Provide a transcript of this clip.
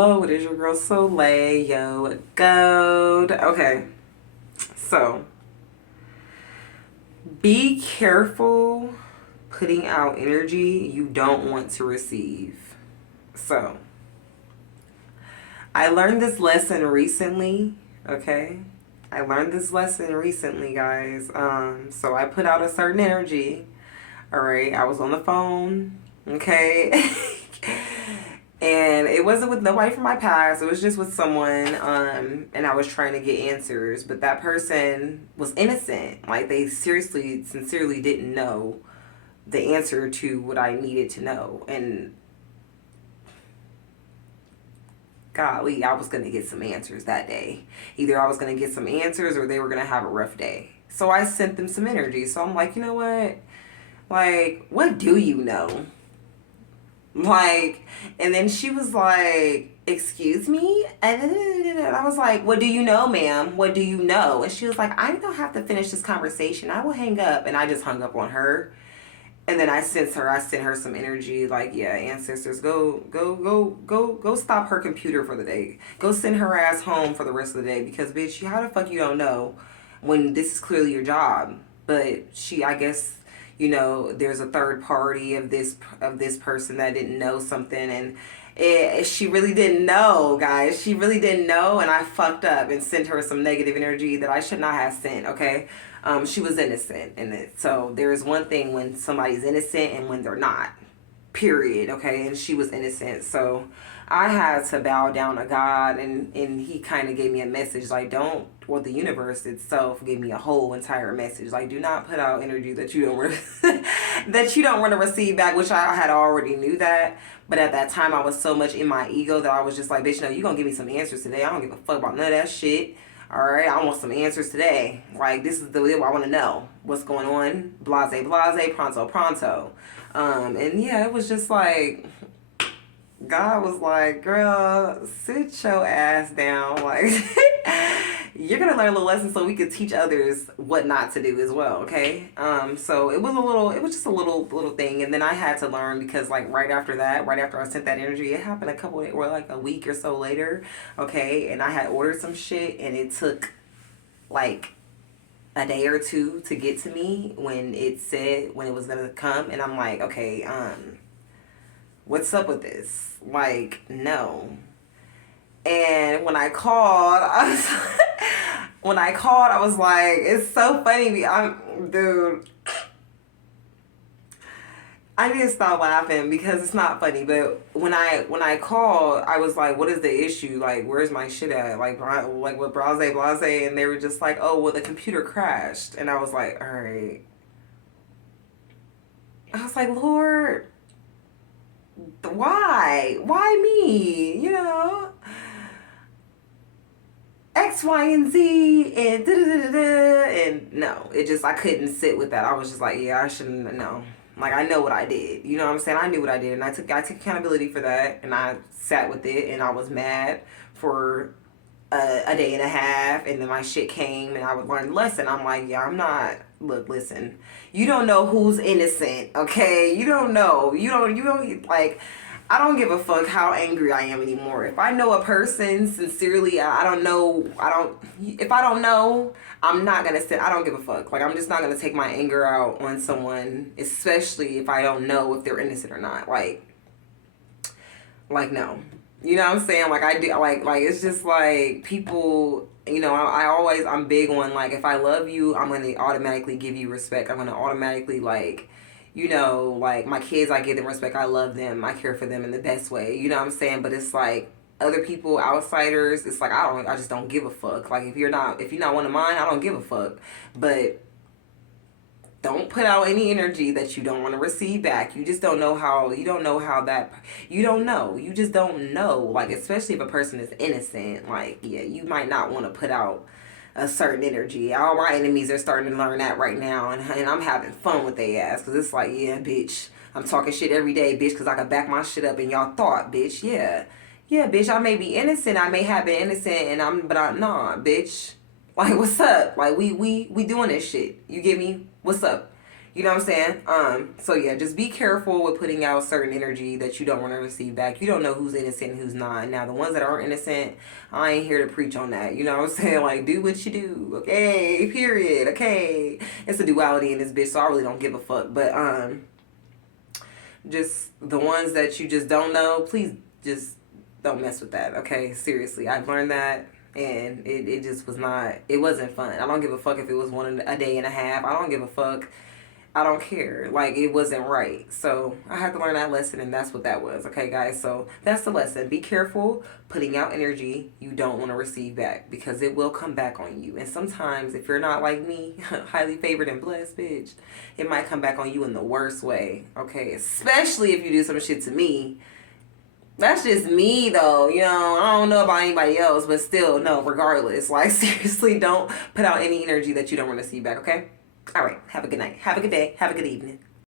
hello, it is your girl Soleil, yo, gold. Okay, so be careful putting out energy you don't want to receive. So, I learned this lesson recently, okay? I learned this lesson recently, guys. So I put out a certain energy, all right? I was on the phone, okay? And it wasn't with nobody from my past. It was just with someone, and I was trying to get answers. But that person was innocent. Like, they seriously, sincerely didn't know the answer to what I needed to know. And golly, I was going to get some answers that day. Either I was going to get some answers or they were going to have a rough day. So I sent them some energy. So I'm like, you know what? Like, what do you know? Like, and then she was like, excuse me? And I was like, what do you know, ma'am? What do you know? And she was like, I don't have to finish this conversation. I will hang up. And I just hung up on her. And then I sent her some energy, like, yeah, ancestors, go stop her computer for the day. Go send her ass home for the rest of the day, because bitch, how the fuck you don't know when this is clearly your job? But I guess, there's a third party of this person that didn't know something, and she really didn't know, guys. She really didn't know, and I fucked up and sent her some negative energy that I should not have sent. Okay, she was innocent in it. So there is one thing when somebody's innocent and when they're not. Period. Okay, and she was innocent. So I had to bow down to God, and He kind of gave me a message like, don't. Well, the universe itself gave me a whole entire message like, do not put out energy that you don't that you don't want to receive back, which I had already knew that. But at that time, I was so much in my ego that I was just like, bitch, no, you gonna give me some answers today. I don't give a fuck about none of that shit. All right, I want some answers today. Like, this is the way I want to know what's going on. Blase, blase, pronto, pronto. And yeah, it was just like, God was like, girl, sit your ass down. Like, you're going to learn a little lesson so we could teach others what not to do as well, okay? So it was just a little thing. And then I had to learn, because like right after I sent that energy, it happened like a week or so later, okay? And I had ordered some shit, and it took like a day or two to get to me when it was going to come. And I'm like, okay, what's up with this? Like, no. And when I called, I was like, it's so funny. Dude, I need to stop laughing because it's not funny. But when I called, I was like, what is the issue? Like, where's my shit at? Like with blase, blase. And they were just like, oh, well, the computer crashed. And I was like, all right. I was like, Lord, why me, X, Y, and Z, and da da da da. And no, I couldn't sit with that. I was just like, yeah, I shouldn't know. Like, I know what I did, you know what I'm saying? I knew what I did, and I took accountability for that, and I sat with it, and I was mad for a day and a half, and then my shit came, and I would learn the lesson. I'm like, yeah, I'm not. Look, listen, you don't know who's innocent, okay? You don't know. You don't like. I don't give a fuck how angry I am anymore. If I know a person sincerely, I don't know. If I don't know, I'm not gonna sit. I don't give a fuck. Like, I'm just not gonna take my anger out on someone, especially if I don't know if they're innocent or not. Like no. You know what I'm saying? Like, I do, like it's just like people, I'm big on, like, if I love you, I'm going to automatically give you respect. I'm going to automatically, like, like my kids, I give them respect. I love them. I care for them in the best way. You know what I'm saying? But it's like other people, outsiders, it's like, I just don't give a fuck. Like, if you're not one of mine, I don't give a fuck. But don't put out any energy that you don't want to receive back. You just don't know how, you don't know. You just don't know. Like, especially if a person is innocent, like, yeah, you might not want to put out a certain energy. All my enemies are starting to learn that right now, and I'm having fun with their ass, because it's like, yeah, bitch, I'm talking shit every day, bitch, because I can back my shit up in y'all thought, bitch, yeah. Yeah, bitch, I may be innocent, I may have been innocent, but I'm not, bitch. Like, what's up? Like, we doing this shit. You get me? What's up? You know what I'm saying? So yeah, just be careful with putting out certain energy that you don't want to receive back. You don't know who's innocent and who's not. Now, the ones that aren't innocent, I ain't here to preach on that. You know what I'm saying? Like, do what you do, okay? Period. Okay. It's a duality in this bitch, so I really don't give a fuck. But just the ones that you just don't know, please just don't mess with that, okay? Seriously, I've learned that, and it just was not, it wasn't fun. I don't give a fuck if it was a day and a half. I don't give a fuck. I don't care. Like, it wasn't right. So I had to learn that lesson, and that's what that was, okay, guys? So that's the lesson. Be careful putting out energy you don't want to receive back, because it will come back on you. And sometimes, if you're not like me, highly favored and blessed, bitch, it might come back on you in the worst way, okay? Especially if you do some shit to me. That's just me, though. You know, I don't know about anybody else, but still, no, regardless. Like, seriously, don't put out any energy that you don't want to see back, okay? All right. Have a good night. Have a good day. Have a good evening.